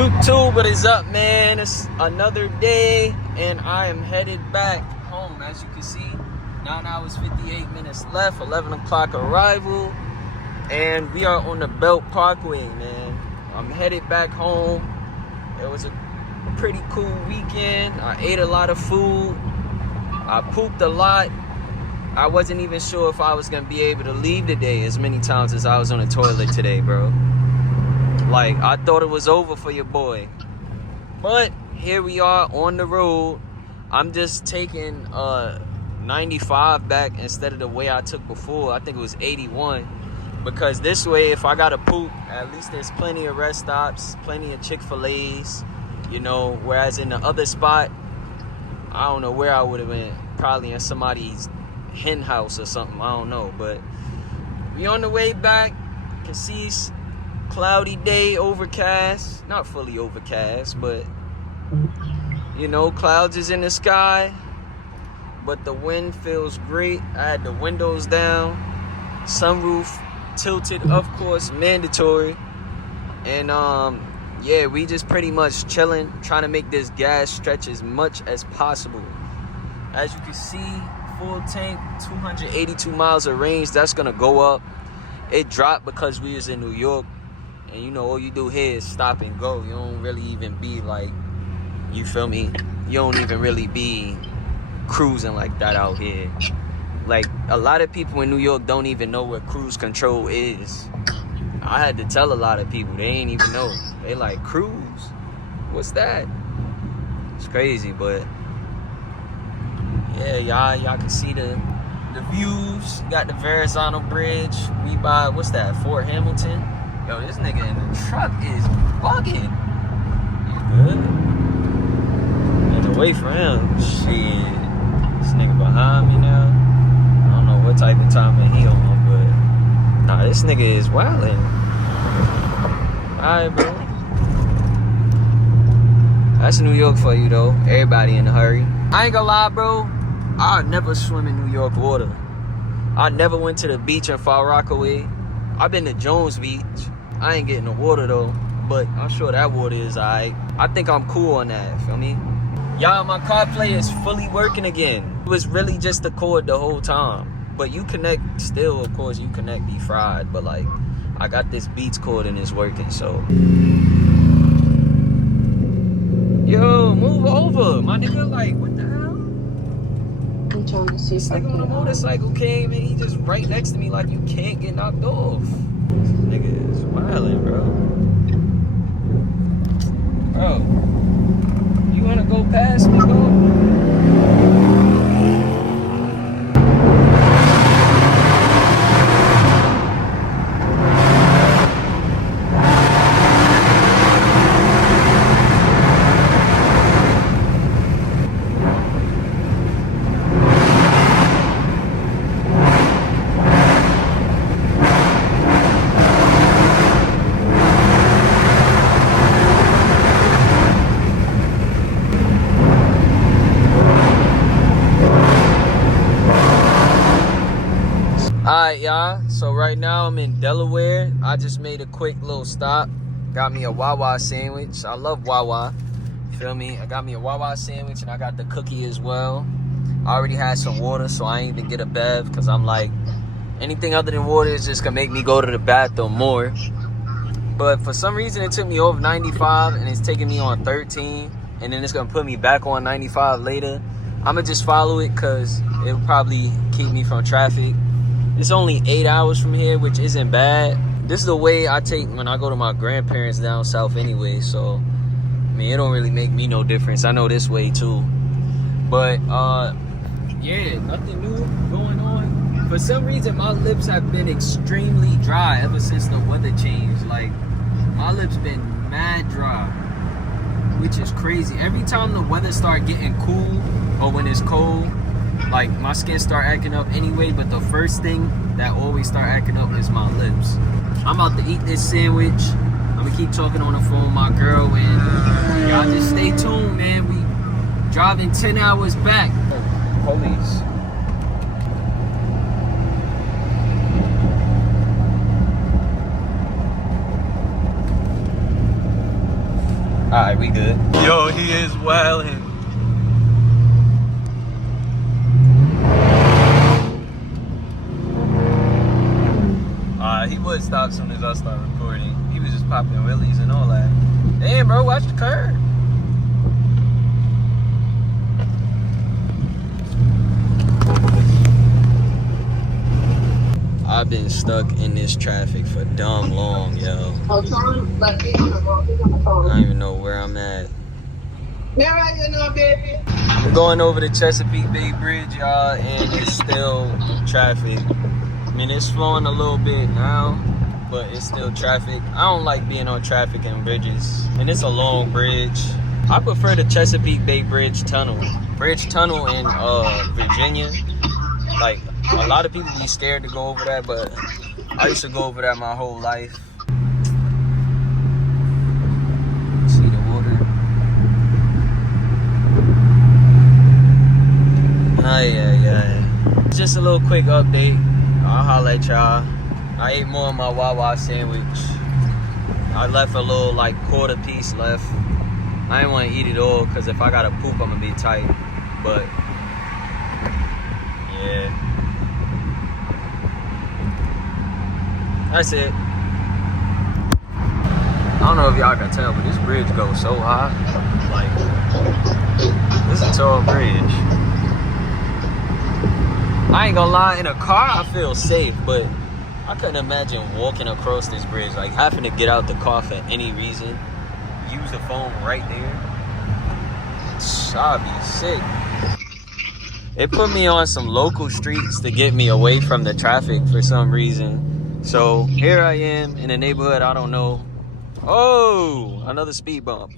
YouTube, what is up, man? It's another day and I am headed back home. As you can see, 9 hours 58 minutes left, 11 o'clock arrival, and we are on the Belt Parkway, man. I'm headed back home. It was a pretty cool weekend. I ate a lot of food. I pooped a lot. I wasn't even sure if I was gonna be able to leave today as many times as I was on the toilet today, bro. Like, I thought it was over for your boy. But here we are on the road. I'm just taking 95 back instead of the way I took before. I think it was 81. Because this way, if I gotta poop, at least there's plenty of rest stops, plenty of Chick-fil-A's, you know. Whereas in the other spot, I don't know where I would have been. Probably in somebody's hen house or something, I don't know. But we on the way back. You can see it's cloudy day, overcast. Not fully overcast, but you know, clouds is in the sky. But the wind feels great. I had the windows down, sunroof tilted, of course, mandatory. And yeah, we just pretty much chilling, trying to make this gas stretch as much as possible. As you can see, full tank, 282 miles of range. That's gonna go up. It dropped because we was in New York, and you know, all you do here is stop and go. You don't really even be like, you feel me? You don't even really be cruising like that out here. Like, a lot of people in New York don't even know what cruise control is. I had to tell a lot of people, they ain't even know. They like, cruise? What's that? It's crazy, but yeah, y'all can see the views. Got the Verrazano Bridge. We by, what's that, Fort Hamilton? Yo, this nigga in the truck is bugging. You good? And away from him, shit. This nigga behind me now. I don't know what type of timing he on, but nah, this nigga is wildin'. Alright, bro. That's New York for you, though. Everybody in a hurry. I ain't gonna lie, bro. I never swim in New York water. I never went to the beach in Far Rockaway. I've been to Jones Beach. I ain't getting the water, though. But I'm sure that water is alright. I think I'm cool on that, feel me? Y'all, my CarPlay is fully working again. It was really just the cord the whole time. But you connect, still, of course, you connect defried. But, like, I got this Beats cord and it's working, so. Yo, move over. My nigga, like, what the hell? I'm trying to see This nigga on a motorcycle came and he just right next to me like you can't get knocked off. This nigga is wildin', bro. Bro, you wanna go past me, bro? Alright, y'all, so right now I'm in Delaware. I just made a quick little stop. Got me a Wawa sandwich. I love Wawa, feel me? I got me a Wawa sandwich and I got the cookie as well. I already had some water, so I ain't even get a bev because I'm like, anything other than water is just gonna make me go to the bathroom more. But for some reason it took me over 95 and it's taking me on 13, and then it's gonna put me back on 95 later. I'ma just follow it because it'll probably keep me from traffic. It's only 8 hours from here, which isn't bad. This is the way I take when I go to my grandparents down south anyway, so I mean, it don't really make me no difference. I know this way too. But yeah, nothing new going on. For some reason, my lips have been extremely dry ever since the weather changed. Like, my lips been mad dry, which is crazy. Every time the weather start getting cool or when it's cold, like, my skin start acting up anyway, but the first thing that always start acting up is my lips. I'm about to eat this sandwich. I'm gonna keep talking on the phone with my girl, and y'all just stay tuned, man. We driving 10 hours back. Police. Alright, we good. Yo, he is wildin'. He would stop as soon as I start recording. He was just popping wheelies and all that. Damn, bro, watch the curve. I've been stuck in this traffic for dumb long, yo. Oh, Tron, like, he's on the phone. I don't even know where I'm at. Where are you now, baby? I'm going over the Chesapeake Bay Bridge, y'all, and it's still traffic. I mean, it's flowing a little bit now, but it's still traffic. I don't like being on traffic and bridges, and it's a long bridge. I prefer the Chesapeake Bay Bridge Tunnel. Bridge Tunnel in Virginia. Like, a lot of people be scared to go over that, but I used to go over that my whole life. See the water. Yeah. Just a little quick update. I'll holla at y'all. I ate more of my Wawa sandwich. I left a little like quarter piece left. I didn't want to eat it all because if I gotta poop, I'm gonna be tight. But yeah, that's it. I don't know if y'all can tell, but this bridge goes so high. Like, this is a tall bridge. I ain't gonna lie, in a car I feel safe, but I couldn't imagine walking across this bridge, like having to get out the car for any reason. Use the phone right there. I'd be sick. It put me on some local streets to get me away from the traffic for some reason. So here I am in a neighborhood I don't know. Oh, another speed bump.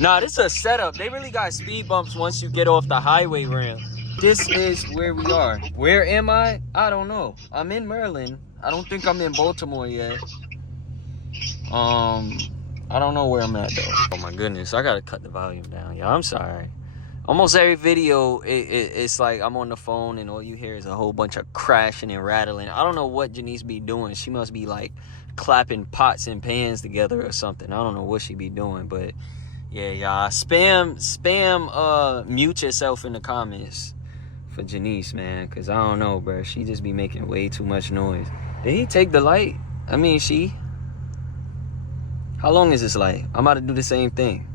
Nah, this is a setup. They really got speed bumps once you get off the highway ramp. This is where we are. Where am I? I don't know. I'm in Maryland. I don't think I'm in Baltimore yet. I don't know where I'm at though. Oh my goodness, I gotta cut the volume down. Yeah, I'm sorry. Almost every video, it's like I'm on the phone and all you hear is a whole bunch of crashing and rattling. I don't know what Janice be doing. She must be like clapping pots and pans together or something. I don't know what she be doing, but yeah, y'all. Spam, mute yourself in the comments for Janice, man, because I don't know, bro. She just be making way too much noise. Did he take the light? I mean, she. How long is this light? I'm about to do the same thing.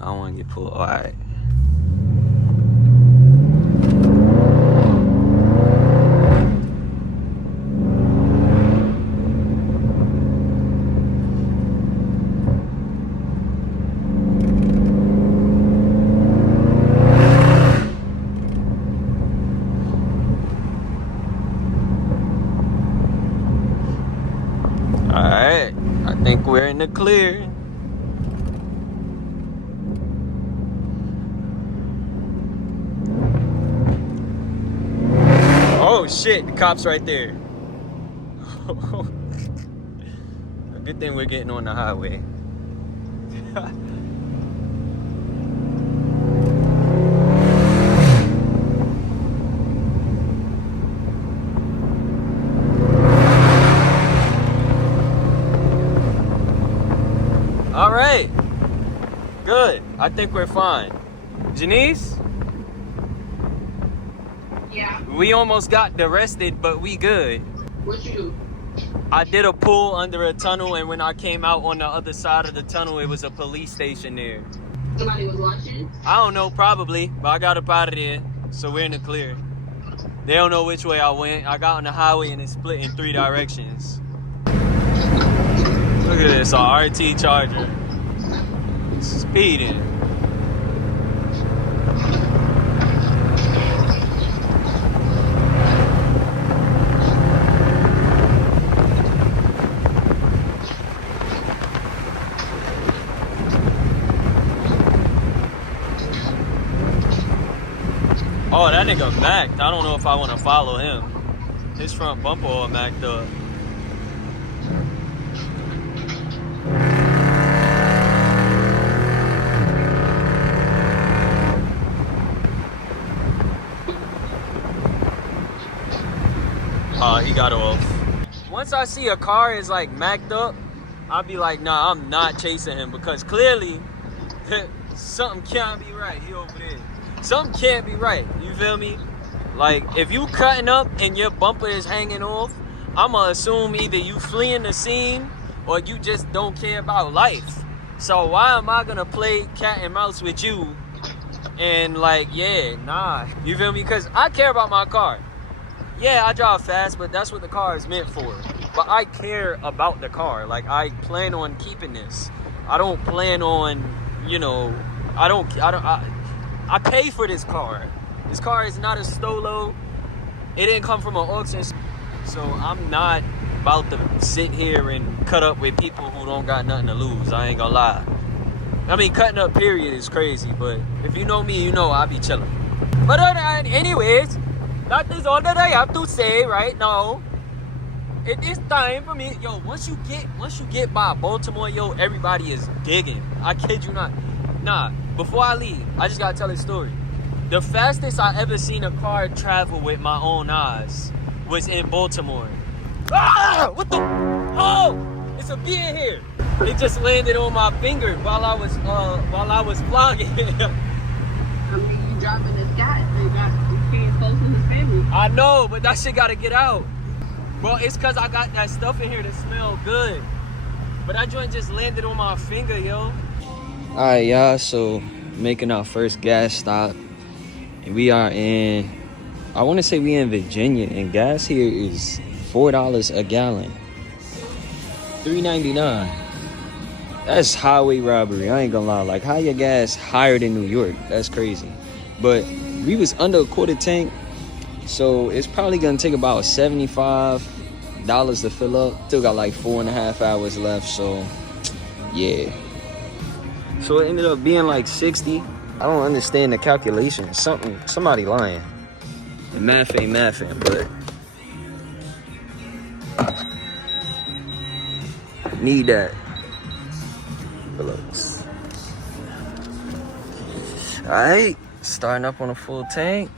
I don't want to get pulled. All right. I think we're in the clear. Oh shit, the cop's right there. Good thing we're getting on the highway. All right, good. I think we're fine. Janice? Yeah. We almost got arrested, but we good. What you do? I did a pull under a tunnel, and when I came out on the other side of the tunnel, it was a police station there. Somebody was watching? I don't know, probably, but I got up out of there, so we're in the clear. They don't know which way I went. I got on the highway, and it split in 3 directions. Look at this, a RT Charger. Speeding. Oh, that nigga macked. I don't know if I want to follow him. His front bumper all macked up. He got off. Once I see a car is like macked up, I'd be like, nah, I'm not chasing him because clearly something can't be right. He over there. Something can't be right. You feel me? Like, if you cutting up and your bumper is hanging off, I'ma assume either you fleeing the scene or you just don't care about life. So why am I gonna play cat and mouse with you? And like, yeah, nah. You feel me? Because I care about my car. Yeah, I drive fast, but that's what the car is meant for. But I care about the car. Like, I plan on keeping this. I don't plan on, you know, I pay for this car. This car is not a Stolo. It didn't come from an auction. So I'm not about to sit here and cut up with people who don't got nothing to lose. I ain't gonna lie. I mean, cutting up period is crazy, but if you know me, you know I be chilling. But anyways, that is all that I have to say right now. It is time for me. Yo, once you get by Baltimore, yo, everybody is digging. I kid you not. Nah, before I leave, I just gotta tell a story. The fastest I ever seen a car travel with my own eyes was in Baltimore. Ah! What the? Oh! It's a bee in here. It just landed on my finger while I was vlogging. I mean, you driving this guy, so you can't close to his family. I know, but that shit gotta get out. Well, it's cause I got that stuff in here that smell good. But that joint just landed on my finger, yo. Alright, y'all, so making our first gas stop. And we are in, I want to say we in Virginia, and gas here is $4 a gallon. $3.99. That's highway robbery. I ain't gonna lie. Like, how your gas higher than New York? That's crazy. But we was under a quarter tank, so it's probably gonna take about $75 to fill up. Still got like 4.5 hours left, so yeah. So it ended up being like 60. I don't understand the calculation. Somebody lying. The math ain't mathing, but need that. Phillips. Alright, starting up on a full tank.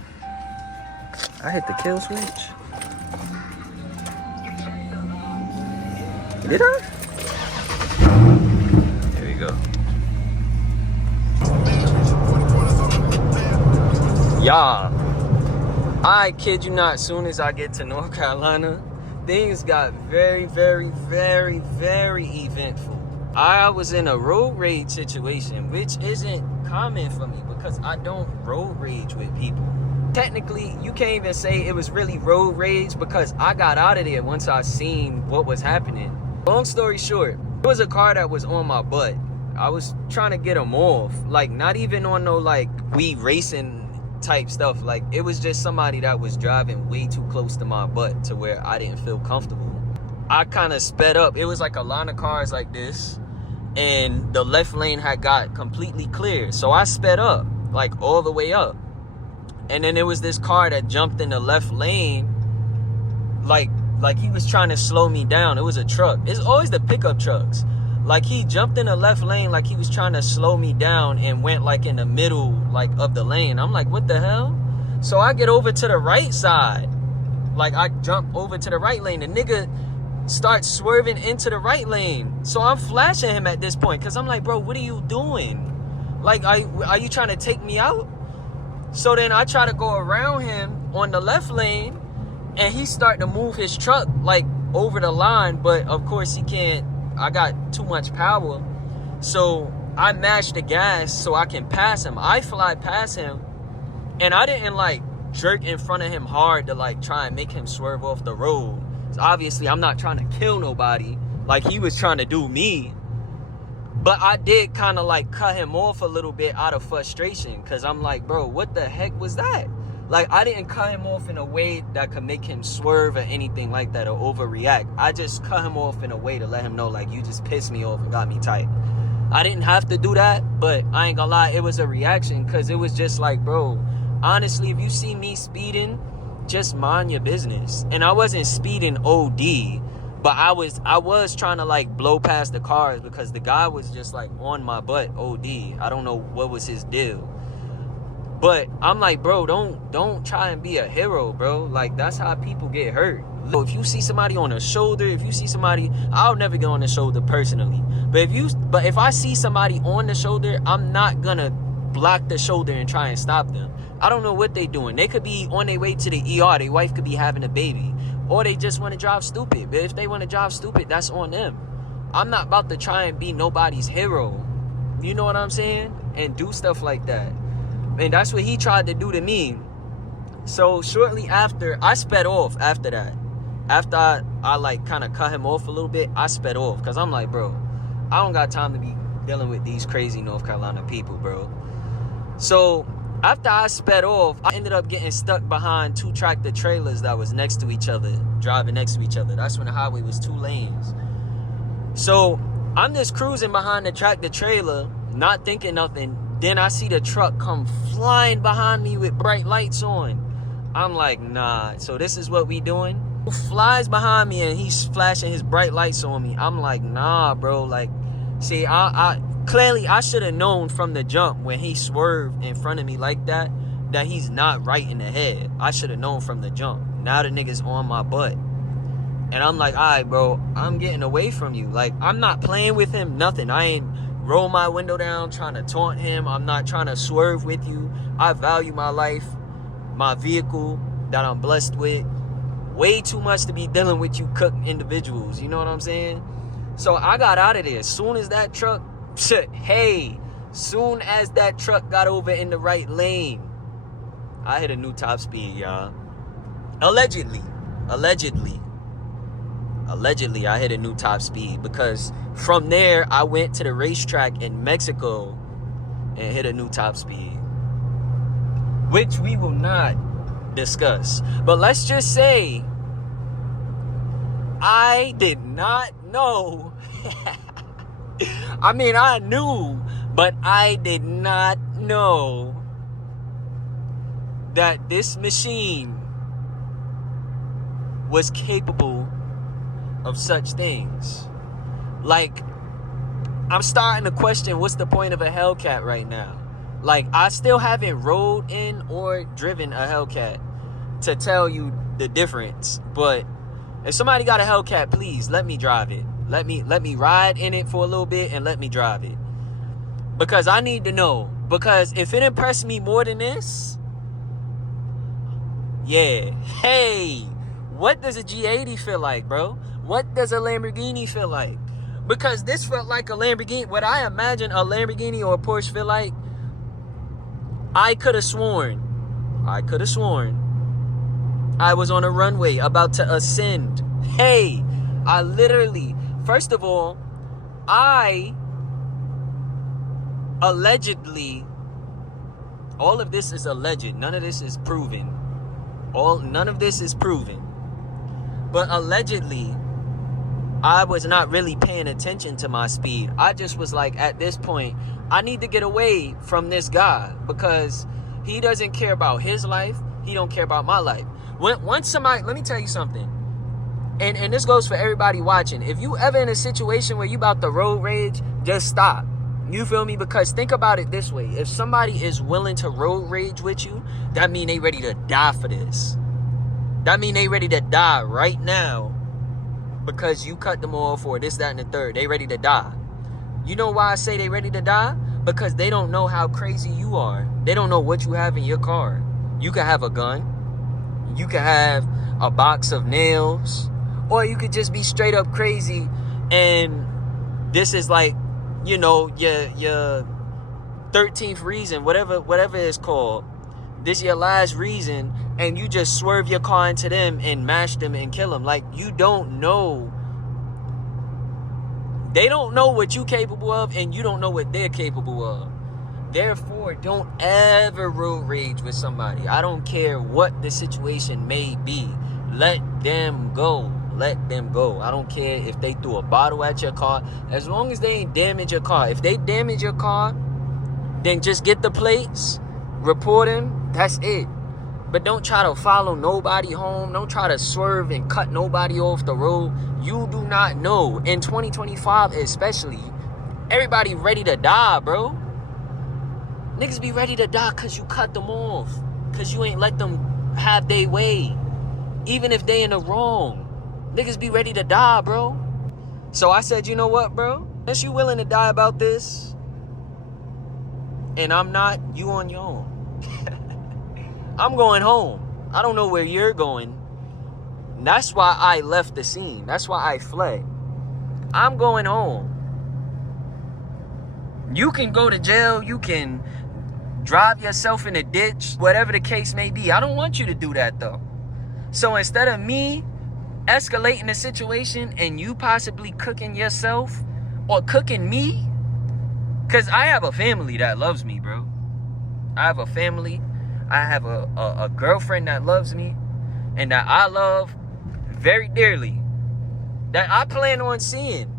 I hit the kill switch. Did I? There we go. Y'all, I kid you not, soon as I get to North Carolina, things got very, very, very, very eventful. I was in a road rage situation, which isn't common for me because I don't road rage with people. Technically, you can't even say it was really road rage because I got out of there once I seen what was happening. Long story short, there was a car that was on my butt. I was trying to get him off, like not even on no like we racing type stuff. Like, it was just somebody that was driving way too close to my butt to where I didn't feel comfortable. I kind of sped up. It was like a line of cars like this, and the left lane had got completely clear, so I sped up, like all the way up. And then there was this car that jumped in the left lane, like he was trying to slow me down. It was a truck. It's always the pickup trucks. Like, he jumped in the left lane like he was trying to slow me down and went like in the middle like of the lane. I'm like, what the hell? So I get over to the right side. Like, I jump over to the right lane. The nigga starts swerving into the right lane. So I'm flashing him at this point because I'm like, bro, what are you doing? Like, are you trying to take me out? So then I try to go around him on the left lane, and he start to move his truck like over the line, but of course he can't. I got too much power, so I mashed the gas so I can pass him. I fly past him, and I didn't like jerk in front of him hard to like try and make him swerve off the road. So obviously I'm not trying to kill nobody like he was trying to do me, but I did kind of like cut him off a little bit out of frustration because I'm like, bro, what the heck was that? Like, I didn't cut him off in a way that could make him swerve or anything like that or overreact. I just cut him off in a way to let him know, like, you just pissed me off and got me tight. I didn't have to do that, but I ain't gonna lie, it was a reaction because it was just like, bro, honestly, if you see me speeding, just mind your business. And I wasn't speeding OD, but I was trying to, like, blow past the cars because the guy was just, like, on my butt OD. I don't know what was his deal. But I'm like, bro, don't try and be a hero, bro. Like, that's how people get hurt. So if you see somebody on the shoulder, if you see somebody, I'll never get on the shoulder personally. But if I see somebody on the shoulder, I'm not gonna block the shoulder and try and stop them. I don't know what they doing. They could be on their way to the ER. Their wife could be having a baby. Or they just want to drive stupid. But if they want to drive stupid, that's on them. I'm not about to try and be nobody's hero. You know what I'm saying? And do stuff like that. And that's what he tried to do to me. So shortly after, I sped off after that. After I like kind of cut him off a little bit, I sped off. Because I'm like, bro, I don't got time to be dealing with these crazy North Carolina people, bro. So after I sped off, I ended up getting stuck behind 2 tractor trailers that was next to each other, driving next to each other. That's when the highway was 2 lanes. So I'm just cruising behind the tractor trailer, not thinking nothing. Then I see the truck come flying behind me with bright lights on. I'm like, nah, so this is what we doing? He flies behind me and he's flashing his bright lights on me. I'm like, nah, bro. Like, see, I clearly I should have known from the jump when he swerved in front of me like that he's not right in the head. I should have known from the jump. Now the nigga's on my butt. And I'm like, all right, bro, I'm getting away from you. Like, I'm not playing with him, nothing. I ain't roll my window down trying to taunt him. I'm not trying to swerve with you. I value my life, my vehicle that I'm blessed with, way too much to be dealing with you cook individuals. You know what I'm saying? So I got out of there. Soon as that truck, soon as that truck got over in the right lane, I hit a new top speed, y'all. Allegedly, I hit a new top speed because from there, I went to the racetrack in Mexico and hit a new top speed, which we will not discuss. But let's just say, I did not know. I mean, I knew, but I did not know that this machine was capable of such things. Like, I'm starting to question what's the point of a Hellcat right now. Like, I still haven't rode in or driven a Hellcat to tell you the difference. But if somebody got a Hellcat, please let me drive it. Let me ride in it for a little bit and let me drive it. Because I need to know. Because if it impressed me more than this, yeah. Hey, what does a G80 feel like, bro? What does a Lamborghini feel like? Because this felt like a Lamborghini. What I imagine a Lamborghini or a Porsche feel like, I could have sworn I was on a runway about to ascend. Hey, I literally, first of all, I allegedly, all of this is alleged. None of this is proven. None of this is proven. But allegedly, I was not really paying attention to my speed. I just was like, at this point, I need to get away from this guy because he doesn't care about his life. He don't care about my life. Once somebody, let me tell you something. And this goes for everybody watching. If you ever in a situation where you about to road rage, just stop. You feel me? Because think about it this way. If somebody is willing to road rage with you, that mean they ready to die for this. That mean they ready to die right now because you cut them off or this, that, and the third. They ready to die. You know why I say they ready to die? Because they don't know how crazy you are. They don't know what you have in your car. You could have a gun. You could have a box of nails. Or you could just be straight up crazy and this is like, you know, your 13th reason, whatever it's called. This your last reason, and you just swerve your car into them and mash them and kill them. Like, you don't know. They don't know what you're capable of, and you don't know what they're capable of. Therefore, don't ever road rage with somebody. I don't care what the situation may be. Let them go. Let them go. I don't care if they threw a bottle at your car. As long as they ain't damage your car. If they damage your car, then just get the plates, report them, that's it. But don't try to follow nobody home. Don't try to swerve and cut nobody off the road. You do not know. In 2025 especially, everybody ready to die, bro. Niggas be ready to die because you cut them off. Because you ain't let them have their way. Even if they in the wrong. Niggas be ready to die, bro. So I said, you know what, bro? Unless you willing to die about this, and I'm not, you on your own. I'm going home. I don't know where you're going. And that's why I left the scene. That's why I fled. I'm going home. You can go to jail. You can drive yourself in a ditch. Whatever the case may be. I don't want you to do that, though. So instead of me escalating the situation and you possibly cooking yourself or cooking me, because I have a family that loves me, bro. I have a family. I have a girlfriend that loves me and that I love very dearly, that I plan on seeing.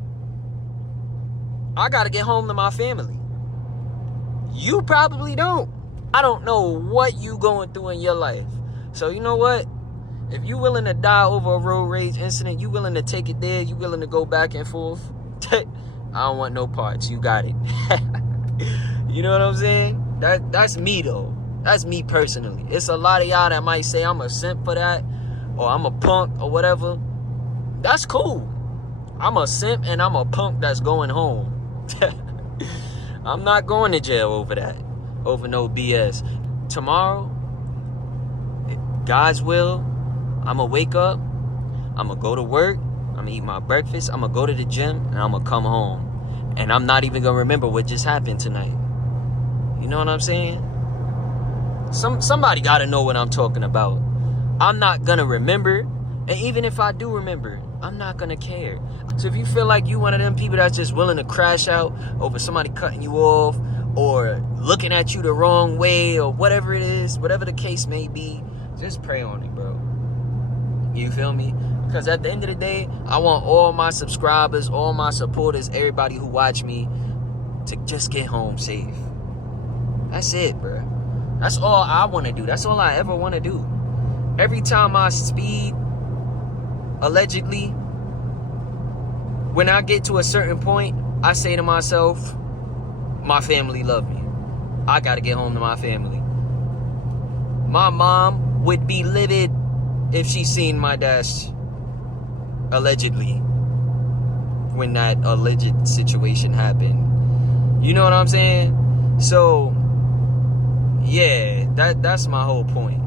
I gotta get home to my family. You probably don't. I don't know what you going through in your life. So you know what? If you willing to die over a road rage incident, you willing to take it there, you willing to go back and forth, I don't want no parts. You got it. You know what I'm saying? That's me, though. That's me personally. It's a lot of y'all that might say I'm a simp for that, or I'm a punk, or whatever. That's cool. I'm a simp and I'm a punk that's going home. I'm not going to jail over that. Over no BS. Tomorrow, God's will, I'm going to wake up. I'm going to go to work. I'm going to eat my breakfast. I'm going to go to the gym. And I'm going to come home. And I'm not even going to remember what just happened tonight. You know what I'm saying? Somebody got to know what I'm talking about. I'm not going to remember. And even if I do remember, I'm not going to care. So if you feel like you one of them people that's just willing to crash out over somebody cutting you off or looking at you the wrong way or whatever it is, whatever the case may be, just pray on it, bro. You feel me? Because at the end of the day, I want all my subscribers, all my supporters, everybody who watch me to just get home safe. That's it, bro. That's all I want to do. That's all I ever want to do. Every time I speed, allegedly, when I get to a certain point, I say to myself, my family love me. I got to get home to my family. My mom would be livid if she seen my dash, allegedly, when that alleged situation happened. You know what I'm saying? So, yeah, that's my whole point.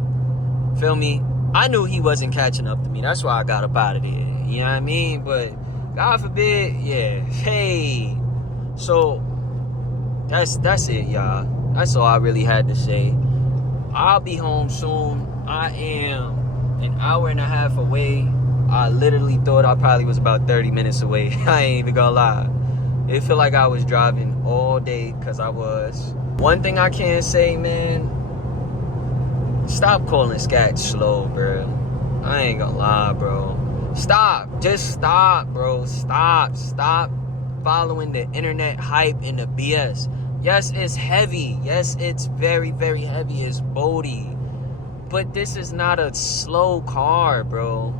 Feel me? I knew he wasn't catching up to me. That's why I got up out of there. You know what I mean? But God forbid, yeah. Hey. So that's it, y'all. That's all I really had to say. I'll be home soon. I am an hour and a half away. I literally thought I probably was about 30 minutes away. I ain't even gonna lie. It felt like I was driving all day, because I was. One thing I can say, man, stop calling Scat slow, bro. I ain't gonna lie, bro. Stop. Just stop, bro. Stop following the internet hype and the BS. Yes, it's heavy. Yes, it's very, very heavy. It's boldy. But this is not a slow car, bro.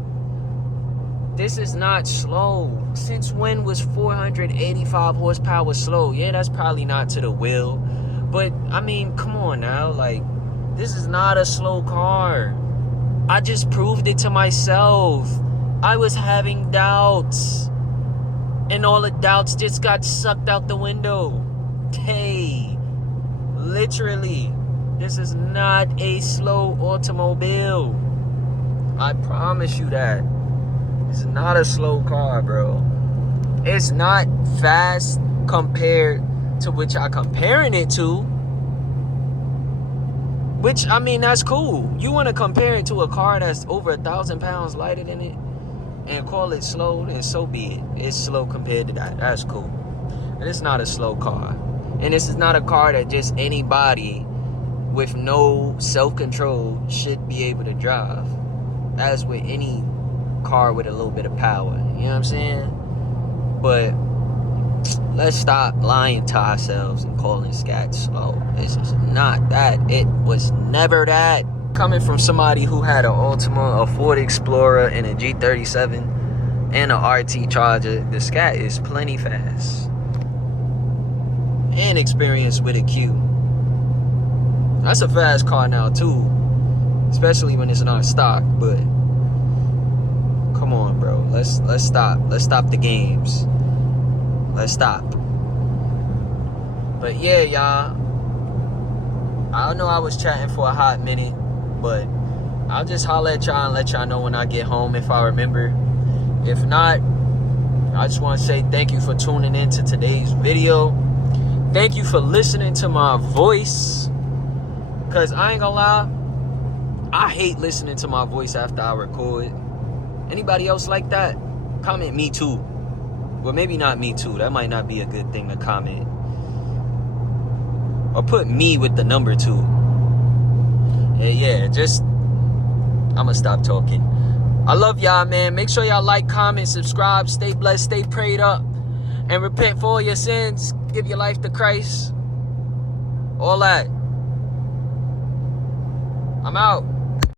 This is not slow. Since when was 485 horsepower slow? Yeah, that's probably not to the wheel. But, I mean, come on now. Like, this is not a slow car. I just proved it to myself. I was having doubts. And all the doubts just got sucked out the window. Hey, literally, this is not a slow automobile. I promise you that. It's not a slow car, bro. It's not fast compared to which I'm comparing it to. Which, I mean, that's cool. You want to compare it to a car that's over 1,000 pounds lighter than it and call it slow, then so be it. It's slow compared to that. That's cool. But it's not a slow car. And this is not a car that just anybody with no self-control should be able to drive. As with any car with a little bit of power. You know what I'm saying? But let's stop lying to ourselves and calling Scat slow. This is not that. It was never that. Coming from somebody who had an Altima, a Ford Explorer, and a G37, and an RT Charger, the Scat is plenty fast. And experienced with a Q. That's a fast car now too, especially when it's not stock. But come on, bro. Let's stop. Let's stop the games. Let's stop. But yeah, y'all. I know I was chatting for a hot minute, but I'll just holler at y'all and let y'all know when I get home if I remember. If not, I just want to say thank you for tuning in to today's video. Thank you for listening to my voice. Because I ain't gonna lie, I hate listening to my voice after I record. Anybody else like that? Comment me too. Well, maybe not me too. That might not be a good thing to comment. Or put me with the number 2. Yeah, just... I'm gonna stop talking. I love y'all, man. Make sure y'all like, comment, subscribe. Stay blessed, stay prayed up. And repent for all your sins. Give your life to Christ. All that. I'm out.